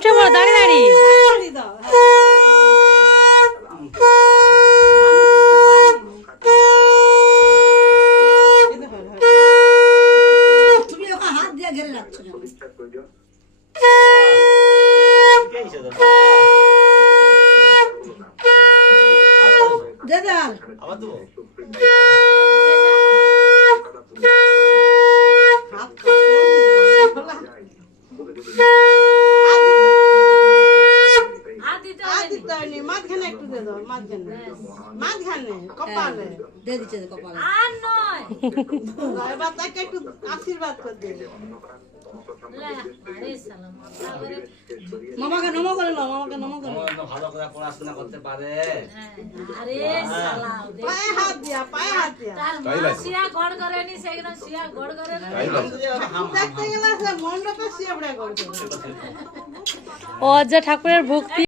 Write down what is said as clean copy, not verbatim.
উঠে পড়ো দাঁড়িয়ে দাঁড়িয়ে। তুমি ওকে হাত দিয়ে ঘিরে রাখছো কেন? দেদার আবার দেবো মাঝখানে একটু দে দাও, মাঝখানে কপালে দিয়ে দিচ্ছে কপালে। আর নয় এবার তাকে একটু আশীর্বাদ করে দে। লে আরে সালাম তারপরে মামাকে নমো করে নাও, মামাকে নমো করে নাও। আমার ভালো করে পড়াশোনা করতে পারে আরে সালাম পায়ে হাত দিয়া, পায়ে হাত দিয়া। তার মা শিয়া গড় করেনি সেদিন শিয়া গড় করে দেখতে গেলে সে মণ্ডপে শিয়া পড়ে করবে। ও যা ঠাকুরের ভক্তি